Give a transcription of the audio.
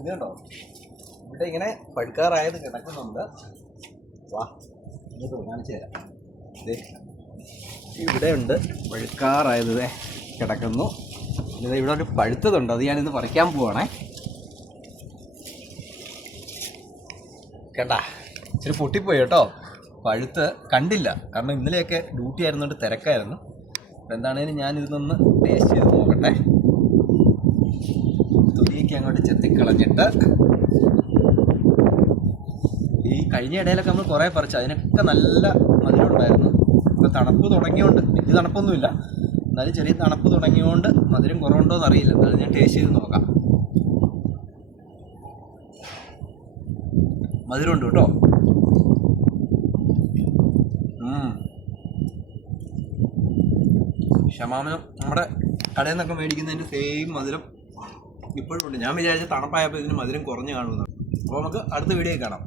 ഇത് കണ്ടോ, ഇവിടെ ഇങ്ങനെ പഴുക്കാറായത് കിടക്കുന്നുണ്ട്. വാ, ഇങ്ങോട്ട് കാണിച്ചു തരാം. ഇവിടെ ഉണ്ട് പഴുക്കാറായത് കിടക്കുന്നു. ഇത് ഇവിടെ ഒരു പഴുത്തതുണ്ട്, അത് ഞാനിന്ന് പറിക്കാൻ പോവാണേ. കേട്ടാ, ഇച്ചിരി പൊട്ടിപ്പോയി കേട്ടോ. പഴുത്ത് കണ്ടില്ല, കാരണം ഇന്നലെയൊക്കെ ഡ്യൂട്ടി ആയിരുന്നുകൊണ്ട് തിരക്കായിരുന്നു. അപ്പം എന്താണേലും ഞാനിതൊന്ന് ടേസ്റ്റ് ചെയ്ത് നോക്കട്ടെ. തൊലിയൊക്കെ അങ്ങോട്ട് ചെത്തിക്കളഞ്ഞിട്ട്, ഈ കഴിഞ്ഞ ഇടയിലൊക്കെ നമ്മൾ കുറേ പറിച്ചു, അതിനൊക്കെ നല്ല മധുരം ഉണ്ടായിരുന്നു. ഇപ്പോൾ തണുപ്പ് തുടങ്ങിയോണ്ട്, വലിയ തണുപ്പൊന്നുമില്ല, എന്നാലും ചെറിയ തണുപ്പ് തുടങ്ങിയോണ്ട് മധുരം കുറവുണ്ടോ എന്ന് അറിയില്ല. എന്നാലും ഞാൻ ടേസ്റ്റ് ചെയ്ത് നോക്കാം. മധുരമുണ്ട് കേട്ടോ. ക്ഷമാമനം നമ്മുടെ കടയിൽ നിന്നൊക്കെ മേടിക്കുന്നതിൻ്റെ സെയിം മധുരം ഇപ്പോഴും ഉണ്ട്. ഞാൻ വിചാരിച്ച തണുപ്പായപ്പോൾ ഇതിന് മധുരം കുറഞ്ഞു കാണുമെന്നാണ്. അപ്പോൾ നമുക്ക് അടുത്ത വീഡിയോയിൽ കാണാം.